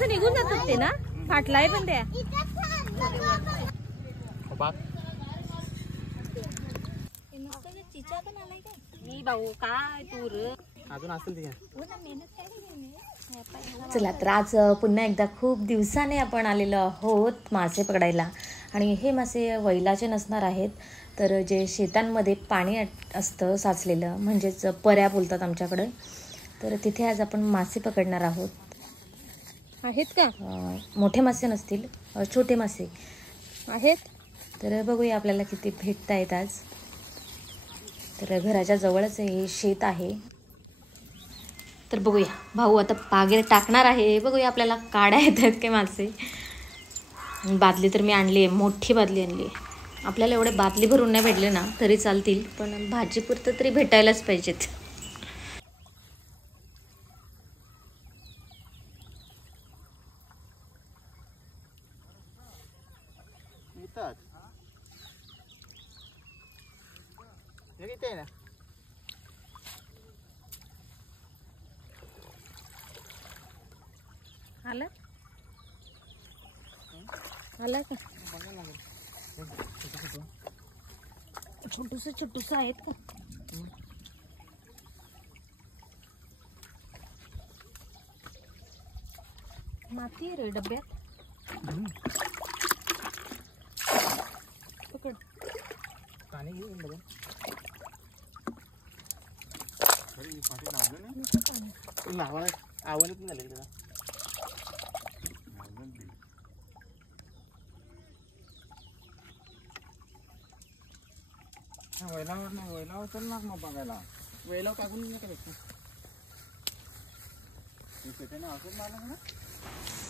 मस्त निघून जातात ते ना, फाटलाय पण त्या चिचा पण आलाय काय मी भाऊ काय तूर अजून असेल ते. चला तर आज पुन्हा एकदा खूप दिवसाने आपण आलेलो आहोत मासे पकडायला. आणि हे मासे वैलाचे नसणार आहेत, तर जे शेतांमध्ये पाणी असतं साचलेलं, म्हणजेच पर्या बोलतात आमच्याकडे, तर तिथे आज आपण मासे पकडणार आहोत. आहेत का? मोठे मासे नसतील, छोटे मासे आहेत. तर बघूया आपल्याला किती भेटत आहेत आज. तर घराच्या जवळच हे शेत आहे. तर बघूया, भाऊ आता पागेर टाकणार आहे. बघूया आपल्याला काढा येत आहेत काय मासे. बादली तर मी आणली आहे, मोठी बादली आणली आहे. आपल्याला एवढे बादली भरून नाही भेटले ना तरी चालतील, पण भाजीपुरतं तरी भेटायलाच पाहिजेत. आला आला का? छोटूस आहेत का? माती आहे रे डब्यात. पकड पाणी घेऊन बघ. लावा आवडत नाही झाले त्याला. वैलावर नाही, वैलावर चल ना मग बघायला. वैलाव टाकून नाही का?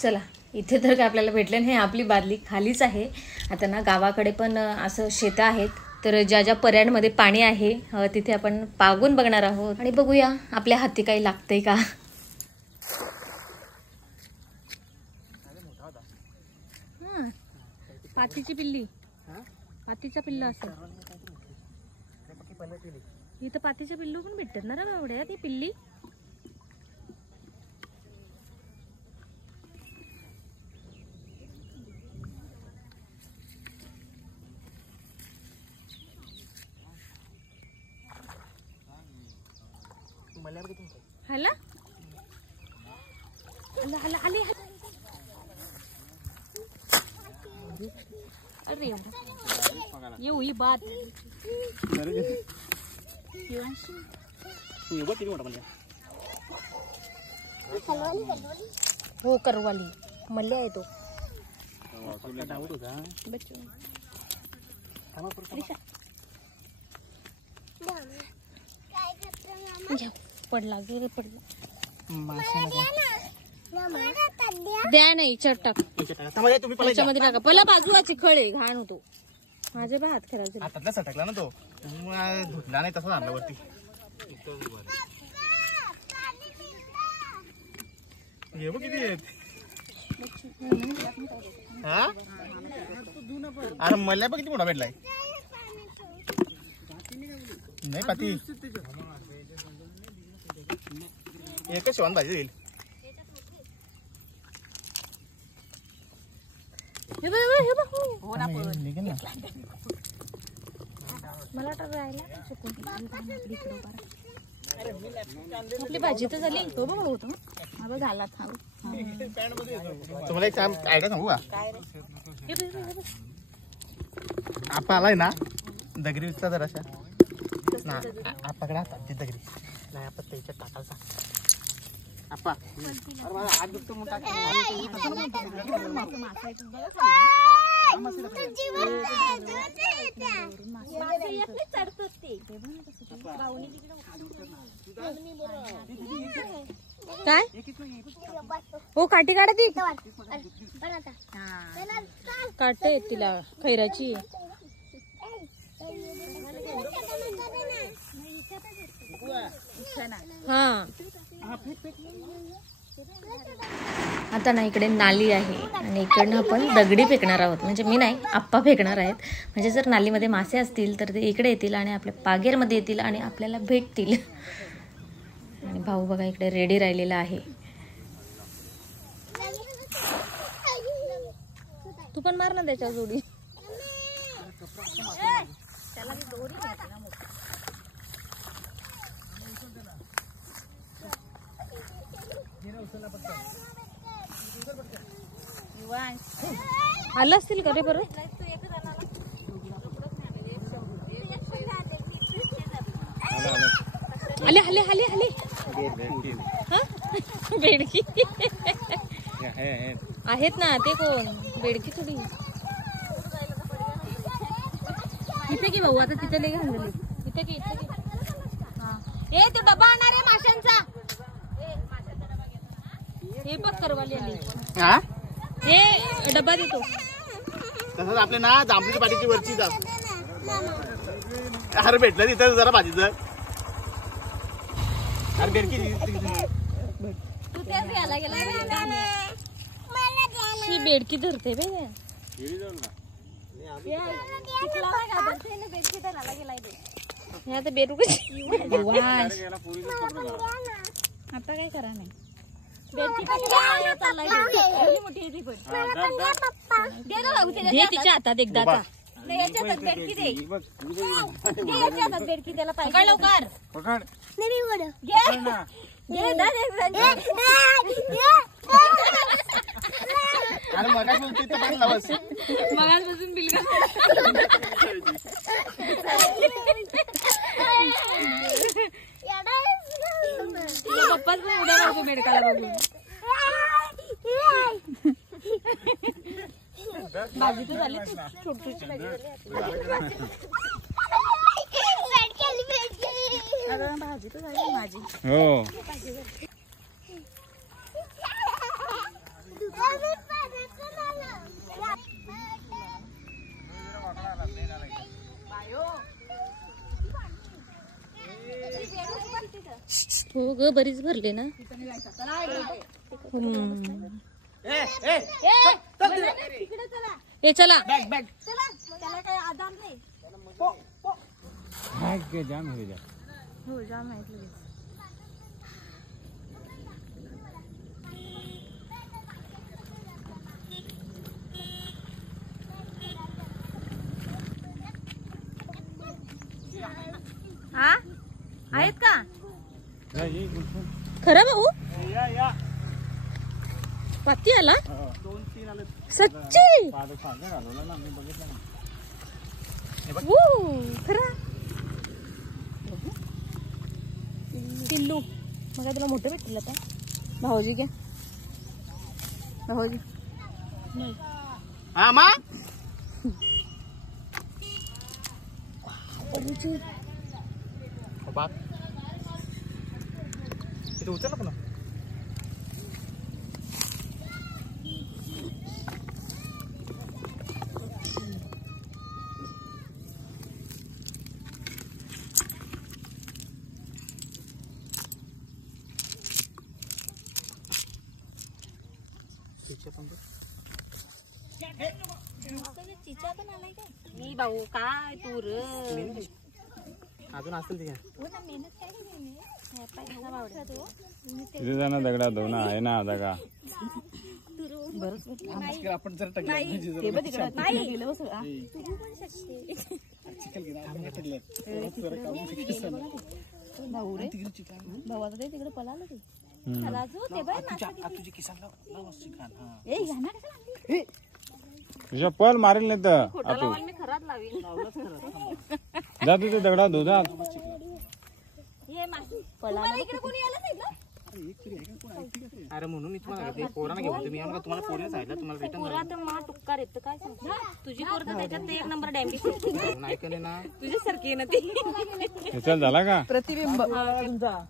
चला, इथे तर काय आपल्याला भेटलं नाही. आपली बादली खालीच आहे. आता ना गावाकडे पण असं शेतं आहेत, तर ज्या ज्या पर्यांमध्ये पाणी आहे तिथे आपण पागून बघणार आहोत आणि बघूया आपल्या हाती काही लागतंय का. पातीची पिल्ली, पातीचा पिल्ला असेल इथं. पातीच्या पिल्लू पण भेटतात ना रे बावड्या, ती पिल्ली. हला हला आली. अरे येऊ ही बात. हो करवाली मल्ल्या आहे तो. पडला गे पडला. द्या नाही चटक त्याच्यामध्ये टाका. पहिला बाजूला चिखळे घाण होतो. माझे बा हात खराब झाले. हातातला सटकला ना तो, धुतला नाही तसं आणला वरती. हे बघ किती आहेत. अरे मला बघ किती मोठा भेटलाय. नाही पाती एकच शिवण भाजी देईल. मला आपली भाजी तर झाली. तो बघ होतो झाला. तुम्हाला एक काम आयडिया सांगू का? आपा आलाय ना दगडी विकता जराशा ना. आपाकडे हातात ती दगडी नाही, आपण त्याच्यात टाकायला आपा. अरे माझा हात दुखतो म्हणून टाक. काय हो काठी काढा ती. काढते तिला खैराची. हा आता ना इकडे नाली आहे आणि इकडनं आपण दगडी फेकणार आहोत. म्हणजे मी नाही, आप्पा फेकणार आहेत. म्हणजे जर नालीमध्ये मासे असतील तर ते इकडे येतील आणि आपल्या पागेरमध्ये येतील आणि आपल्याला भेटतील. आणि भाऊ बघा इकडे रेडी राहिलेला आहे. तू पण मार ना त्याच्या जोडी. आलं असतील का रे बरं. आले आले आले आले. बेडकी आहेत ना ते कोण बेडकी थोडी. इथे की भाऊ आता तिथे लई घालले. इथे की इथे ए तो डबा आणणार आहे माशांचा. हे बघ करवाली आली. हे डबा देतो. तसंच आपले ना जांभळी पाटीची वरची जा. अरे भेटलं तिथं जरा भाजीचं. अरे बेडकी तू तेच घ्यायला गेला. ही बेडकी धरते बे. आता बेरू आता काय करा नाही. तिच्या हातात एकदा बेडकी त्याला पाहिजे लवकर. मगापासून बिलगा पप्पाच पण उड्या मारतो बेडकाला बघून. भाजी तर झाली. छोटूची भाजी झाली. भाजी तर झाली माझी. हो हो ग बरीच भरले ना. ए चला बॅग जाम हो जा. हो जाम माहिती. हा आहेत का खरं भाऊ. पाती आला 2-3 आले. सच्ची खरं. पिल्लू मग तुला मोठं भेटलं आता. भाऊजी घ्या भाऊजी. हा मा बात इथे उचल ना पुन्हा. चिचा पण आलाय काय. मी भाऊ काय तू र अजून असेल ते. तिथे जाणं दगडा दोन आहे ना दगा. आपण जर भाऊ रे भाऊ आता तिकडे पळालं ते. तुझ्या पल मारेल नाही तर मी खराब लावीन. जा तिथे दगडा धुजा. अरे म्हणून मी तुम्हाला पोरांना घेऊन तुम्ही तुम्हाला पोरीला सांगितलं तुम्हाला रिटर्न मा टुक्कार येत काय सांग. तुझी पोर तर त्याच्यात एक नंबर डॅम्बी ऐकले ना. तुझ्यासारखी आहे ना ती. चल झाला का प्रतिबिंब तुमचा.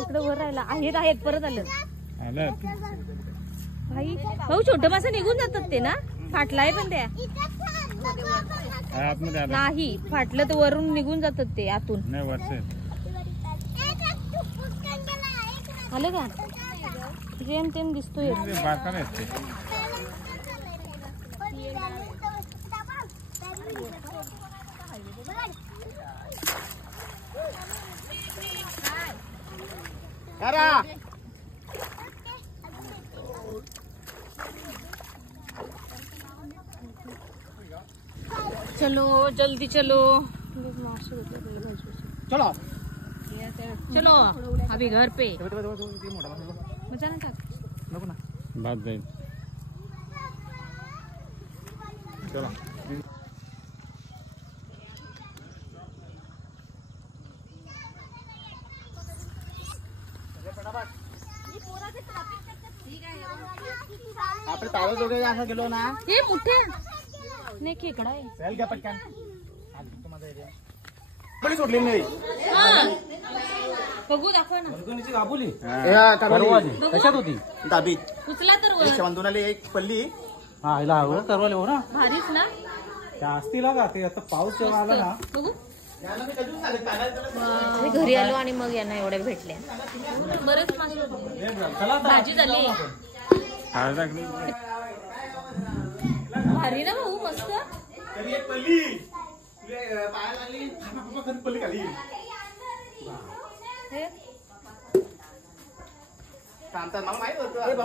इकडे वर राहिला. आहेत परत आलं. आलं भाई भाऊ छोटं मासा निघून जातात ते ना. फाटलाय पण त्या आतमध्ये आलं नाही. फाटलं तर वरून निघून जातात ते आतून. नाही वरचे आलं का जेम तेम दिसतोय. बारकाले असते. करा चलो जल्दी चलो चलो चलो अभी घर पे मोठा मजा ना टाक नको ना भात जाईल चला आपण तारा दोघे असं गेलो ना हे मोठे नाही खेकडा आहे चल घ्या पटकन पण सोडली नाही बघू दाखवा ना कशात होती दाबीत उचला तर वर. शेवंतुनाली एक पल्ली हा हिला हवं करवाले हो ना भारीच ना त्या असतील का ते आता पाऊस जेव्हा आला ना बघू आम्ही घरी आलो आणि मग यांना एवढ्या भेटल्या. बरेच मासे होते. चला आता भाजी झाली हळद टाकली भारी ना भाऊ मस्त तरी एक पल्ली पाया लागली पल्ली खाली हे मला माहित होतं